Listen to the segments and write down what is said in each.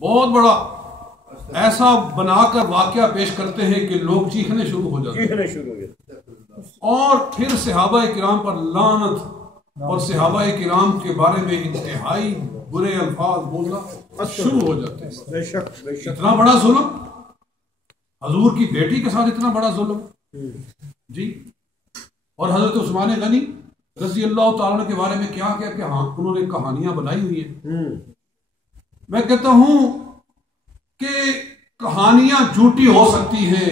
بہت بڑا ایسا بنا کر واقعہ پیش کرتے ہیں کہ لوگ چیخنے شروع ہو جاتے ہیں، اور پھر صحابہ کرام پر لعنت اور صحابہ کرام کے بارے میں انتہائی برے الفاظ بولنا شروع ہو جاتے ہیں۔ اتنا بڑا ظلم، حضور کی بیٹی کے ساتھ اتنا بڑا ظلم جی۔ اور حضرت عثمان غنی رضی اللہ تعالیٰ عنہ کے بارے میں کیا کہ ہاں انہوں نے کہانیاں بنائی ہوئی ہیں۔ میں کہتا ہوں کہ کہانیاں جھوٹی ہو سکتی ہیں،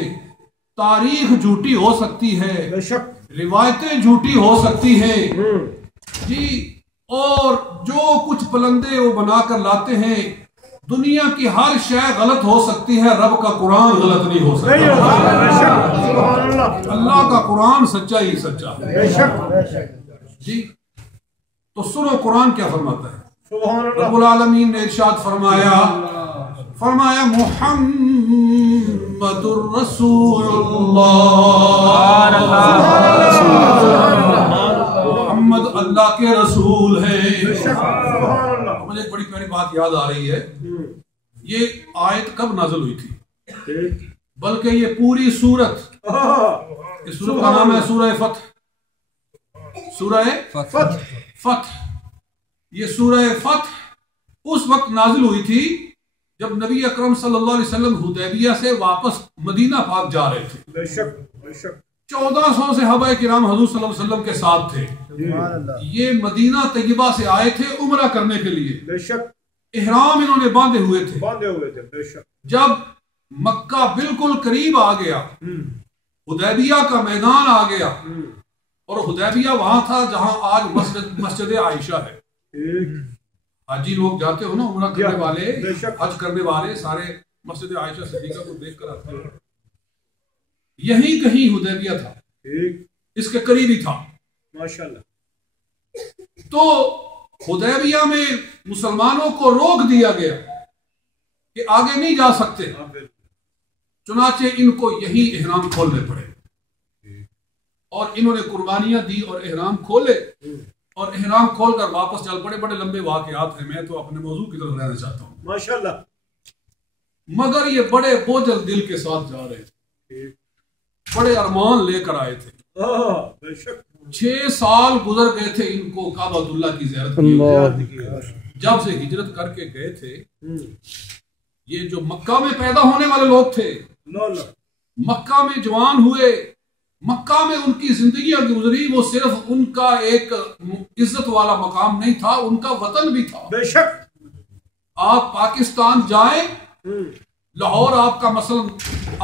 تاریخ جھوٹی ہو سکتی ہے، روایتیں جھوٹی ہو سکتی ہیں جی، اور جو کچھ پلندے وہ بنا کر لاتے ہیں، دنیا کی ہر شے غلط ہو سکتی ہے، رب کا قرآن غلط نہیں ہو سکتا۔ اللہ کا قرآن سچا ہی سچا ہے جی۔ تو سنو قرآن کیا فرماتا ہے۔ رب العالمین نے ارشاد فرمایا محمد الرسول اللہ، محمد اللہ کے رسول ہیں۔ مجھے ایک بڑی پیاری بات یاد آ رہی ہے، یہ آیت کب نازل ہوئی تھی؟ بلکہ یہ پوری سورت، اس سورت کا نام ہے سورہ فتح، سورہ فتح۔ یہ سورہ فتح اس وقت نازل ہوئی تھی جب نبی اکرم صلی اللہ علیہ وسلم حدیبیہ سے واپس مدینہ پاک جا رہے تھے۔ 1400 صحابہ کرام حضور صلی اللہ علیہ وسلم کے ساتھ تھے۔ یہ مدینہ طیبہ سے آئے تھے عمرہ کرنے کے لیے، احرام انہوں نے باندھے ہوئے تھے۔ جب مکہ بالکل قریب آ گیا، حدیبیہ کا میدان آ گیا، اور حدیبیہ وہاں تھا جہاں آج مسجد عائشہ ہے۔ حاجی لوگ جاتے ہو نا، عمرہ کرنے والے، حج کرنے والے سارے مسجد عائشہ صدیقہ کو دیکھ کر آتے ہیں۔ یہیں کہیں حدیبیہ تھا، اس کے قریب ہی تھا ماشاءاللہ۔ تو حدیبیہ میں مسلمانوں کو روک دیا گیا کہ آگے نہیں جا سکتے، چنانچہ ان کو یہی احرام کھولنے پڑے، اور انہوں نے قربانیاں دی اور احرام کھولے، اور احرام کھول کر واپس چل پڑے۔ بڑے لمبے واقعات ہیں، میں تو اپنے موضوع کی طرف رہنا چاہتا ہوں ماشاءاللہ۔ مگر یہ بڑے بوجھل دل کے ساتھ جا رہے تھے، بڑے ارمان لے کر آئے تھے۔ 6 سال گزر گئے تھے ان کو کعبۃ اللہ کی زیارت کی، جب سے ہجرت کر کے گئے تھے۔ یہ جو مکہ میں پیدا ہونے والے لوگ تھے، مکہ میں جوان ہوئے، مکہ میں ان کی زندگیاں گزری، وہ صرف ان کا ایک عزت والا مقام نہیں تھا، ان کا وطن بھی تھا۔ بے شک آپ پاکستان جائیں، لاہور آپ کا مثلا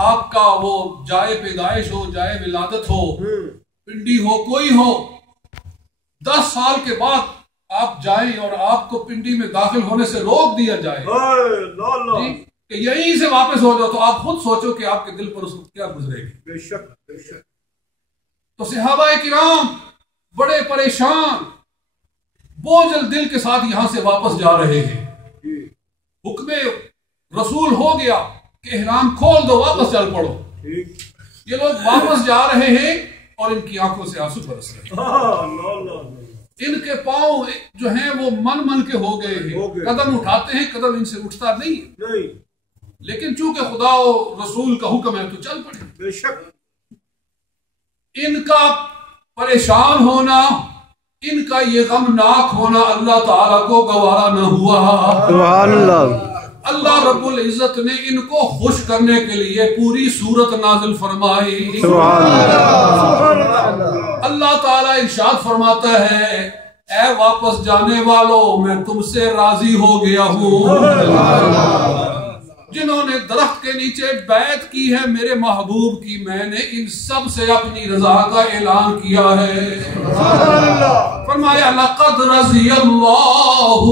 آپ کا وہ جائے پیدائش ہو، جائے ولادت ہو، پنڈی ہو، کوئی ہو، 10 سال کے بعد آپ جائیں اور آپ کو پنڈی میں داخل ہونے سے روک دیا جائے کہ یہیں سے واپس ہو جاؤ، تو آپ خود سوچو کہ آپ کے دل پر اس وقت کیا گزرے گی۔ بے شک بے شک۔ تو صحابہ کرام بڑے پریشان، بوجھل دل کے ساتھ یہاں سے واپس جا رہے ہیں۔ حکم رسول ہو گیا کہ احرام کھول دو، واپس چل پڑو۔ یہ لوگ واپس جا رہے ہیں اور ان کی آنکھوں سے آنسو برس رہے ہیں، ان کے پاؤں جو ہیں وہ من من کے ہو گئے ہیں، قدم اٹھاتے ہیں، قدم ان سے اٹھتا نہیں، لیکن چونکہ خدا و رسول کا حکم ہے تو چل پڑے۔ بے شک ان کا پریشان ہونا، ان کا یہ غمناک ہونا اللہ تعالیٰ کو گوارا نہ ہوا۔ سبحان اللہ۔ اللہ رب العزت نے ان کو خوش کرنے کے لیے پوری سورت نازل فرمائی۔ سبحان اللہ۔ اللہ تعالیٰ ارشاد فرماتا ہے، اے واپس جانے والوں میں تم سے راضی ہو گیا ہوں۔ جنہوں نے درخت کے نیچے بیعت کی ہے میرے محبوب کی، میں نے ان سب سے اپنی رضا کا اعلان کیا ہے۔ فرمایا لقد رضی اللہ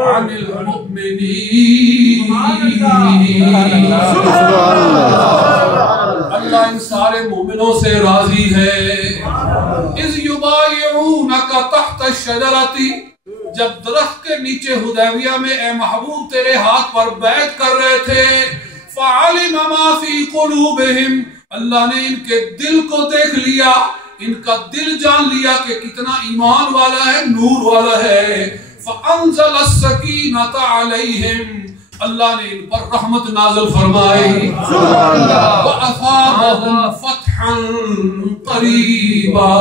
عن المؤمنین، اللہ ان سارے مومنوں سے راضی ہے۔ اذ یبایعونک تحت الشجرۃ، جب درخت کے نیچے حدیبیہ میں اے محبوب تیرے ہاتھ پر بیعت کر رہے تھے، فعلم ما فی قلوبہم، اللہ نے ان کے دل کو دیکھ لیا، ان کا دل جان لیا کہ کتنا ایمان والا ہے، نور والا ہے۔ فَأَنزَلَ السَّكِينَةَ عَلَيْهِمْ اللہ نے ان پر رحمت نازل فرمائی وَأَثَابَهُمْ فَتْحًا قَرِيبًا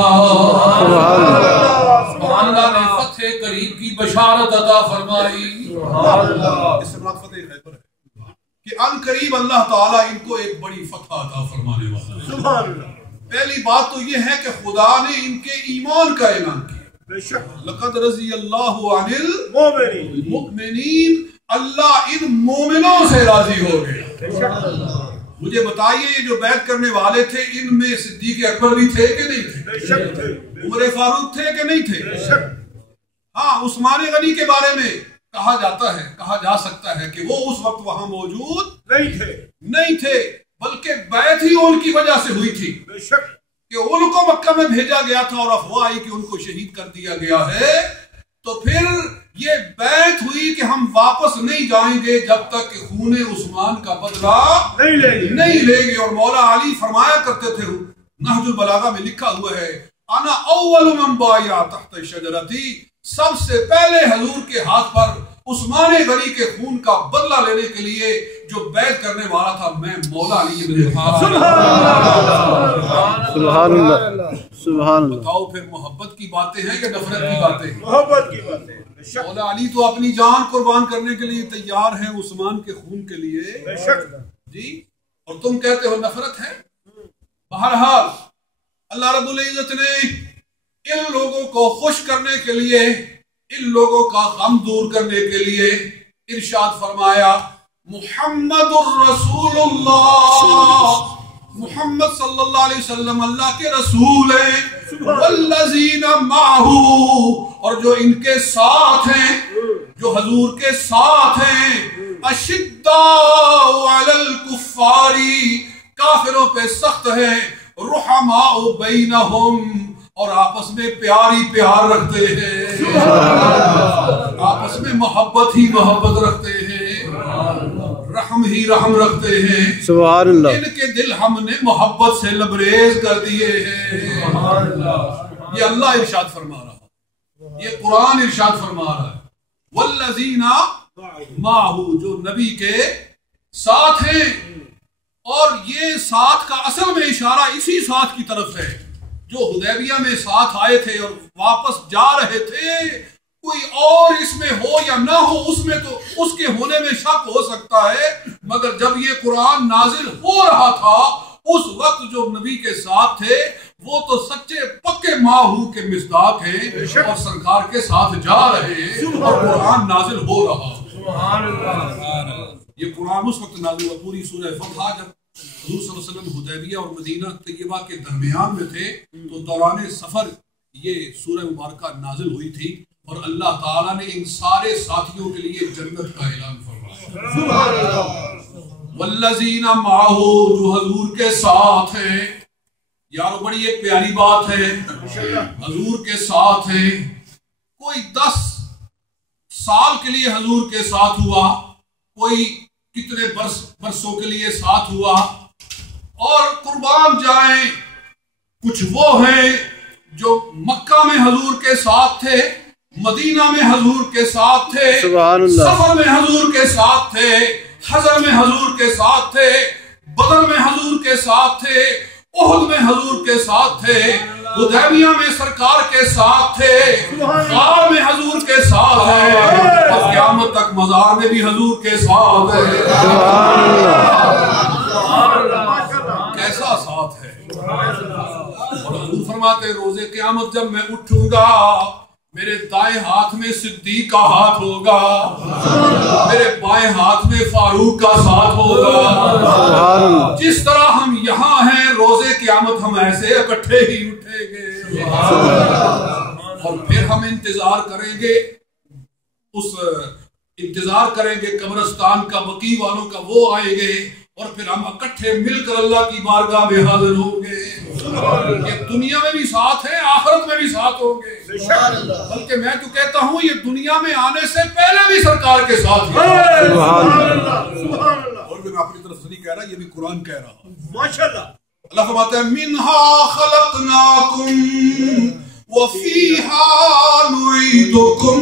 اللہ نے فتح قریب کی بشارت عطا فرمائی. اس سے مراد فتح خیبر ہے کہ ان قریب اللہ تعالیٰ ان کو ایک بڑی فتح عطا فرمانے والا ہے. پہلی بات تو یہ ہے کہ خدا نے ان کے ایمان کا اعلان کیا. لقد رضی اللہ عن المؤمنین اللہ ان مومنوں سے راضی ہو گیا. مجھے بتائیے یہ جو بیعت کرنے والے تھے ان میں صدیق اکبر بھی تھے کہ نہیں تھے؟ عمر فاروق تھے کہ نہیں تھے؟ ہاں عثمان غنی کے بارے میں کہا جا سکتا ہے کہ وہ اس وقت وہاں موجود نہیں تھے بلکہ بیعت ہی ان کی وجہ سے ہوئی تھی کہ ان کو مکہ میں بھیجا گیا تھا اور افواہ آئی کہ ان کو شہید کر دیا گیا ہے. تو پھر یہ بیعت ہوئی کہ ہم واپس نہیں جائیں گے جب تک کہ خون عثمان کا بدلہ نہیں لیں گے. اور مولا علی فرمایا کرتے تھے نہج البلاغہ میں لکھا ہوا ہے انا اول من بایا تحت شجرتی سب سے پہلے حضور کے ہاتھ پر عثمان غنی کے خون کا بدلہ لینے کے لیے جو بیعت کرنے والا تھا میں مولا علی بن سبحان اللہ سبحان اللہ. بتاؤ پھر محبت کی باتیں ہیں کہ نفرت کی باتیں؟ محبت کی باتیں. مولا علی تو اپنی جان قربان کرنے کے لیے تیار ہیں عثمان کے خون کے لیے جی اور تم کہتے ہو نفرت ہے. بہرحال اللہ رب العزت نے ان لوگوں کو خوش کرنے کے لیے ان لوگوں کا غم دور کرنے کے لیے ارشاد فرمایا محمد الرسول اللہ محمد صلی اللہ علیہ وسلم اللہ کے رسول ہیں والذین معہ اور جو ان کے ساتھ ہیں جو حضور کے ساتھ ہیں اشداء علی الکفار کافروں پہ سخت ہیں رحماء بینہم اور آپس میں پیار ہی پیار رکھتے ہیں آپس میں محبت ہی محبت رکھتے ہیں رحم ہی رحم رکھتے ہیں. سبحان اللہ. ان کے دل ہم نے محبت سے لبریز کر دیے ہیں. یہ اللہ ارشاد فرما رہا ہے یہ قرآن ارشاد فرما رہا ہے والذین معہ جو نبی کے ساتھ ہیں. اور یہ ساتھ کا اصل میں اشارہ اسی ساتھ کی طرف ہے جو حدیبیہ میں ساتھ آئے تھے اور واپس جا رہے تھے. کوئی اور اس میں ہو یا نہ ہو اس میں تو اس کے ہونے میں شک ہو سکتا ہے مگر جب یہ قرآن نازل ہو رہا تھا اس وقت جو نبی کے ساتھ تھے وہ تو سچے پکے ماہو کے مصداق ہیں اور سرکار کے ساتھ جا رہے ہیں اور قرآن نازل ہو رہا. یہ قرآن اس وقت نازل ہوا پوری سورہ فتح جب حضور صلی اللہ علیہ وسلم حدیبیہ اور مدینہ طیبہ کے درمیان میں تھے تو دوران سفر یہ سورہ مبارکہ نازل ہوئی تھی اور اللہ تعالیٰ نے ان سارے ساتھیوں کے لیے جنت کا اعلان فرمایا. والذین معہ جو حضور کے ساتھ ہیں. یارو بڑی ایک پیاری بات ہے حضور کے ساتھ ہیں. کوئی 10 سال کے لیے حضور کے ساتھ ہوا کوئی کتنے برسوں کے لیے ساتھ ہوا اور قربان جائیں کچھ وہ ہیں جو مکہ میں حضور کے ساتھ تھے مدینہ میں حضور کے ساتھ تھے سفر میں حضور کے ساتھ تھے حضر میں حضور کے ساتھ تھے بدر میں حضور کے ساتھ تھے احد میں حضور کے ساتھ تھے حدیبیہ میں سرکار کے ساتھ تھے غار میں حضور کے ساتھ ہیں اور قیامت تک مزار میں بھی حضور کے ساتھ ہیں. کیسا ساتھ ہے. اور حضور فرماتے روز قیامت جب میں اٹھوں گا میرے دائیں ہاتھ میں صدیق کا ہاتھ ہوگا میرے بائیں ہاتھ میں فاروق کا ساتھ ہوگا. جس طرح ہم یہاں ہیں روز قیامت ہم ایسے اکٹھے ہی اٹھیں گے اور پھر ہم انتظار کریں گے قبرستان کا بقیع والوں کا وہ آئیں گے اور پھر ہم اکٹھے مل کر اللہ کی بارگاہ میں حاضر ہوں گے. یہ دنیا میں بھی ساتھ ہیں آخرت میں بھی ساتھ ہوں گے بلکہ میں تو کہتا ہوں یہ دنیا میں آنے سے پہلے بھی سرکار کے ساتھ ہیں. اور میں اپنی طرف سے نہیں کہہ رہا یہ بھی قرآن کہہ رہا. ماشاءاللہ. اللہ فرماتا ہے منہا خلقناکم وفیہا نعیدکم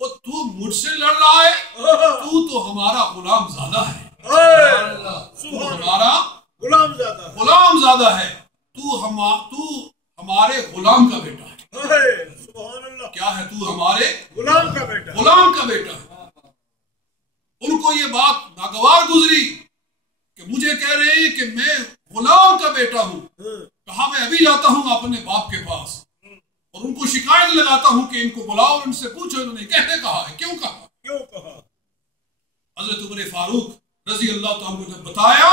وہ تو مجھ سے لڑ رہا ہے، تو ہمارا غلام زادہ ہے، تو ہمارا غلام زادہ ہے، تو ہمارے غلام کا بیٹا ہے۔ کیا ہے؟ تو ہمارے غلام کا بیٹا ہے۔ ان کو یہ بات ناگوار گزری کہ مجھے کہہ رہے ہیں کہ میں غلام کا بیٹا ہوں۔ کہا میں ابھی جاتا ہوں اپنے باپ کے پاس اور ان کو شکایت لگاتا ہوں کہ ان کو بلاؤ، ان سے پوچھو انہوں نے کہنے کہا ہے، کیوں کہا۔ حضرت عمر فاروق رضی اللہ تعالیٰ عنہ نے جب بتایا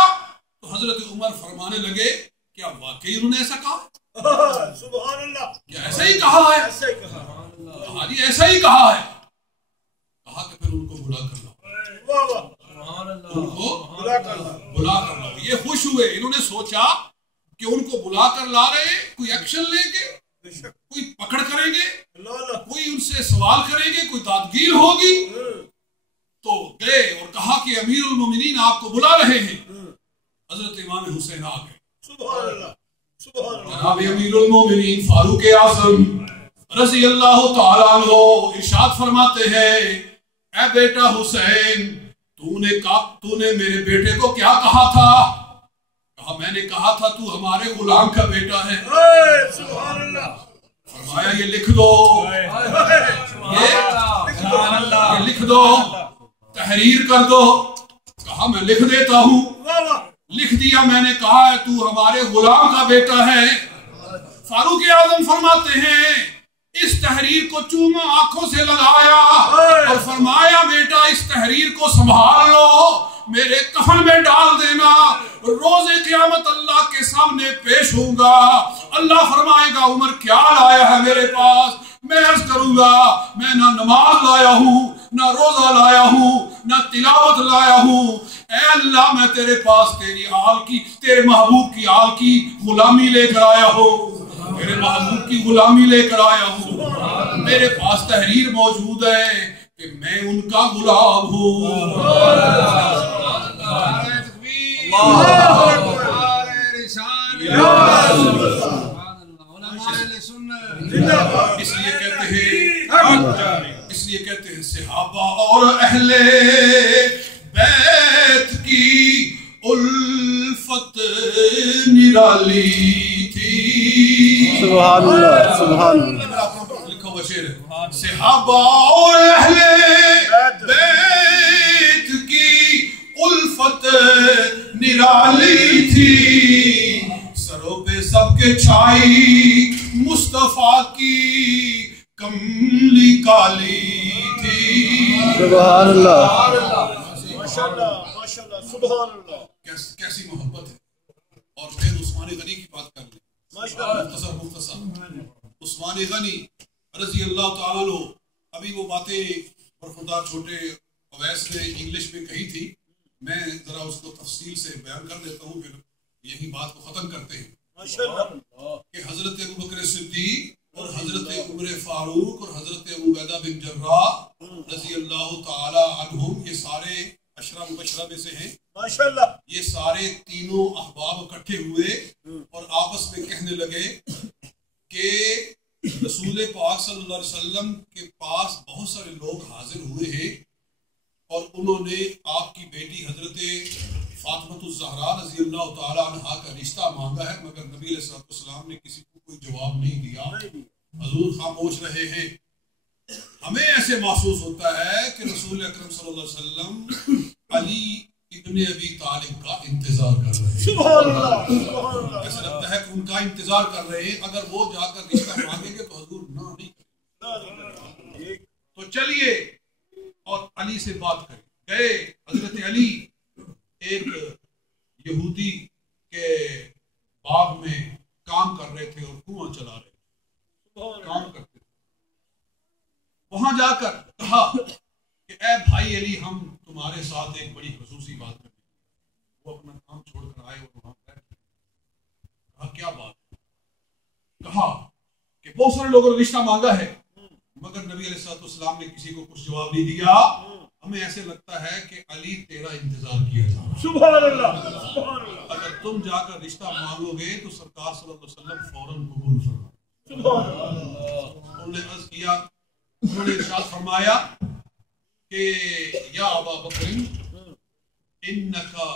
تو حضرت عمر فرمانے لگے کیا واقعی انہوں نے ایسا کہا؟ سبحان اللہ، کیا ایسا ہی کہا ہے؟ کہا جی ایسا ہی کہا ہے۔ کہا کہ پھر ان کو بلا کر لاؤ، ان کو بلا کر لاؤ۔ یہ خوش ہوئے، انہوں نے سوچا کہ ان کو بلا کر لا رہے ہیں، کوئی ایکشن لیں گے، کوئی پکڑ کریں گے، کوئی ان سے سوال کریں گے، کوئی دادگیر ہوگی۔ تو گئے اور کہا کہ امیر المومنین آپ کو بلا رہے ہیں۔ حضرت امام حسین آ گئے۔ سبحان اللہ، سبحان اللہ۔ جناب امیر المومنین فاروق اعظم رضی اللہ تعالیٰ عنہ ارشاد فرماتے ہیں اے بیٹا حسین، تو نے میرے بیٹے کو کیا کہا تھا؟ کہا میں نے کہا تھا تو ہمارے غلام کا بیٹا ہے۔ سبحان اللہ۔ فرمایا یہ لکھ دو، یہ لکھ دو، تحریر کر دو۔ کہا میں لکھ دیتا ہوں۔ لکھ دیا میں نے، کہا ہے تو ہمارے غلام کا بیٹا ہے۔ فاروق اعظم فرماتے ہیں اس تحریر کو چوما آنکھوں سے لگایا اور فرمایا بیٹا اس تحریر کو سنبھال لو، میرے کفن میں ڈال دینا، روز قیامت اللہ کے سامنے پیش ہوں گا۔ اللہ فرمائے گا عمر کیا لایا ہے میرے پاس؟ میں عرض کروں گا میں نہ نماز لایا ہوں، نہ روزہ لایا ہوں، نہ تلاوت لایا ہوں۔ اے اللہ میں تیرے پاس تیری آل کی، تیرے محبوب کی آل کی غلامی لے کر آیا ہوں، میرے محبوب کی غلامی لے کر آیا ہوں۔ میرے پاس تحریر موجود ہے کہ میں ان کا غلام ہوں۔ اس لیے کہتے ہیں صحابہ اور اہل بیت کی الفت نرالی تھی۔ سبحان اللہ، سبحان اللہ۔ لکھا ہوا شعر ہے، صحابہ اور اہل بیت کی الفت نرالی تھی، سروں پہ سب کے چھائی مصطفیٰ کی کملی کالی تھی۔ سبحان اللہ، ماشاءاللہ، ماشاءاللہ، سبحان اللہ۔ کیسی محبت ہے۔ اور پھر عثمان غنی کی بات کر لیں، مختصر عثمان غنی رضی اللہ تعالیٰ عنہ، ابھی وہ باتیں برخوردار چھوٹے اویس نے انگلش میں کہی تھی، میں ذرا اس کو تفصیل سے بیان کر دیتا ہوں، پھر یہی بات کو ختم کرتے ہیں کہ حضرت ابوبکر صدیق اور حضرت عمر فاروق اور حضرت ابو عبیدہ بن جراح رضی اللہ تعالی عنہم، یہ سارے عشرہ مبشرہ میں سے ہیں ماشاءاللہ۔ یہ سارے تینوں احباب اکٹھے ہوئے اور آپس میں کہنے لگے کہ رسول پاک صلی اللہ علیہ وسلم کے پاس بہت سارے لوگ حاضر ہوئے ہیں اور انہوں نے آپ کی بیٹی حضرت فاطمہ الزہرا رضی اللہ تعالی عنہا کا رشتہ مانگا ہے، مگر نبی علیہ السلام نے کسی کو کوئی جواب نہیں دیا، حضور خاموش رہے ہیں۔ ہمیں ایسے محسوس ہوتا ہے کہ رسول اکرم صلی اللہ علیہ وسلم علی ابن ابی طالب کا انتظار کر رہے ہیں، سبحان اللہ، سبحان اللہ۔ ایسا لگتا ہے کہ ان کا انتظار کر رہے ہیں، اگر وہ جا کر رشتہ مانگیں گے تو حضور نہ نہیں کریں۔ تو چلیے اور علی سے بات کریں۔ گئے حضرت علی ایک یہودی کے باغ میں کام کر رہے تھے اور کنواں چلا رہے تھے، کام کرتے تھے۔ وہاں جا کر کہا کہ اے بھائی علی، ہم تمہارے ساتھ ایک بڑی خصوصی بات کریں۔ وہ اپنا کام چھوڑ کر آئے اور وہاں بیٹھ گئے۔ کہا کیا بات؟ کہا کہ بہت سارے لوگوں نے رشتہ مانگا ہے مگر نبی علیہ السلام نے کسی کو کچھ جواب نہیں دیا، ہمیں ایسے لگتا ہے کہ علی تیرا انتظار کیا جا رہا ہے۔ سبحان اللہ، سبحان اللہ۔ اگر تم جا کر رشتہ مانگو گے تو سرکار صلی اللہ علیہ وسلم فوراً قبول فرمائیں۔ سبحان اللہ۔ انہوں نے عرض کیا، انہوں نے ارشاد فرمایا کہ یا ابا بکر انکا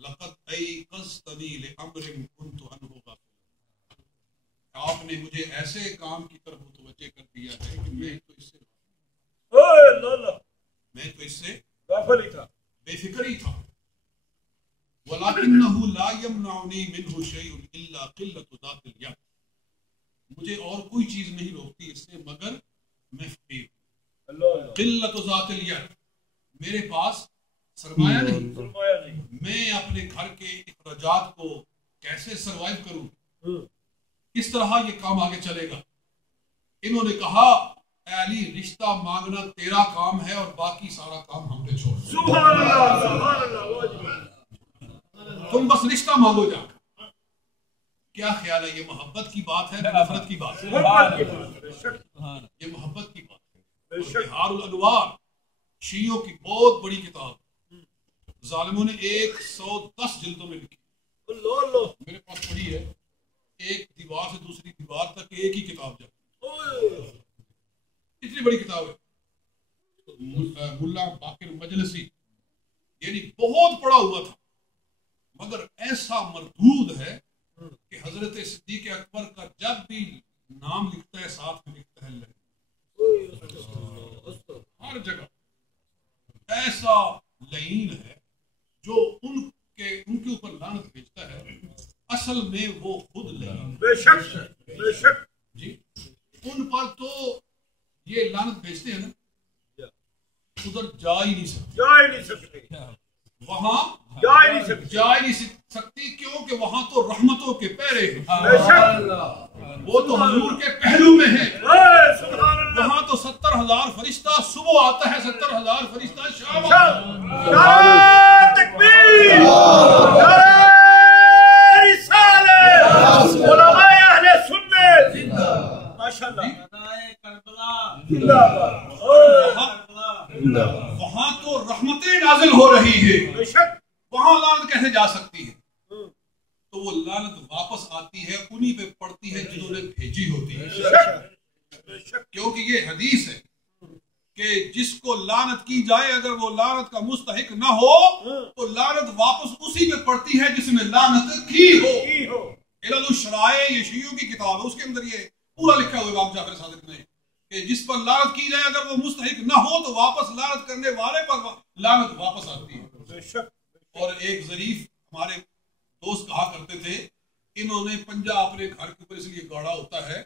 لقد ایقظتنی لامر کنت عنہ غافلا، آپ نے مجھے ایسے کام کی طرف متوجہ کر دیا ہے کہ میں تو اس سے غافل ہی تھا، بے فکر ہی تھا. وَلَكِنَّهُ لَا يَمْنَعُنِي مِنْهُ شَيْءٌ إِلَّا قِلَّةُ ذَاتِ الْيَدِ، مجھے اور کوئی چیز نہیں روکتی اس سے مگر میں فقیر ہوں. قلت ذات الید، میرے پاس سرمایہ نہیں، میں اپنے گھر کے اخراجات کو کیسے سروائیو کروں، کس طرح یہ کام آگے چلے گا. انہوں نے کہا اے علی رشتہ مانگنا تیرا کام ہے اور باقی سارا کام ہم پہ چھوڑ. سبحان اللہ سبحان اللہ، تم بس رشتہ مانگو جا کر. کیا خیال ہے، یہ محبت کی بات ہے نفرت کی بات ہے؟ یہ محبت کی بات ہے. بہار الانوار شیعوں کی بہت بڑی کتاب، ظالموں نے 110 جلدوں میں لکھی. میرے پاس پڑھی ہے، ایک دیوار سے دوسری دیوار تک ایک ہی کتاب جاتی، اتنی بڑی کتاب ہے. ملا باقر مجلسی یعنی بہت پڑھا ہوا تھا، مگر ایسا مردود ہے کہ حضرت صدیق اکبر کا جب بھی نام لکھتا ہے ساتھ میں لکھتا ہے ہر جگہ. ایسا لعین ہے جو ان کے اوپر لعنت بھیجتا ہے، اصل میں وہ خود لعین. بے شک بے شک جی ان پر تو یہ لعنت بھیجتے ہیں نا، ادھر جا ہی نہیں سکتے، جا ہی نہیں سکتے، وہاں جا ہی نہیں سکتے. جا ہی نہیں سکتی، کیونکہ وہاں تو رحمتوں کے پیرے ہیں، بے شک وہ تو حضور کے پہلو میں ہیں. سبحان اللہ. وہاں تو 70,000 فرشتہ صبح آتا ہے، 70,000 فرشتہ شام آتا ہے. نعرہ تکبیر، نعرہ رسالت، علماء اہل سنت، ماشاءاللہ زندہ باد. وہاں تو رحمتیں نازل ہو رہی ہے، بے شک وہاں لعنت کیسے جا سکتی ہے؟ تو وہ لعنت واپس آتی ہے انہی پہ پڑتی ہے جنہوں نے بھیجی ہوتی ہے. کیونکہ یہ حدیث ہے کہ جس کو لعنت کی جائے اگر وہ لعنت کا مستحق نہ ہو تو لعنت واپس اسی پہ پڑتی ہے جس نے لعنت کی ہو. علل الشرائع یہ شیعوں کی کتاب ہے، اس کے اندر یہ پورا لکھا ہوا ہے امام جعفر صادق نے کہ جس پر لعنت کی جائے اگر وہ مستحق نہ ہو تو واپس لعنت کرنے والے پر لعنت واپس آتی ہے. اور ایک ظریف ہمارے دوست کہا کرتے تھے، انہوں نے پنجہ اپنے گھر کے اوپر اس لیے گاڑا ہوتا ہے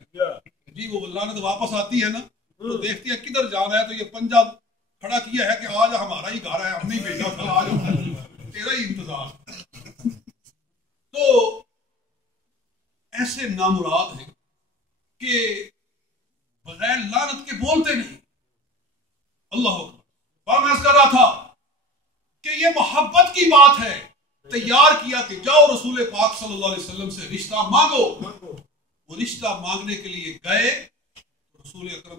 جی وہ لعنت واپس آتی ہے نا تو دیکھتی ہے کدھر جا رہا ہے تو یہ پنجہ کھڑا کیا ہے کہ آج ہمارا ہی گھر ہے، ہم نہیں بھیجا تھا، آج تیرا ہی انتظار. تو ایسے نامراد ہیں کہ بغیر لعنت کے بولتے نہیں. اللہ اکبر. اور میں کر رہا تھا کہ یہ محبت کی بات ہے، تیار کیا کہ جاؤ رسول پاک صلی اللہ علیہ وسلم سے رشتہ مانگو. وہ رشتہ مانگنے کے لیے گئے، رسول اکرم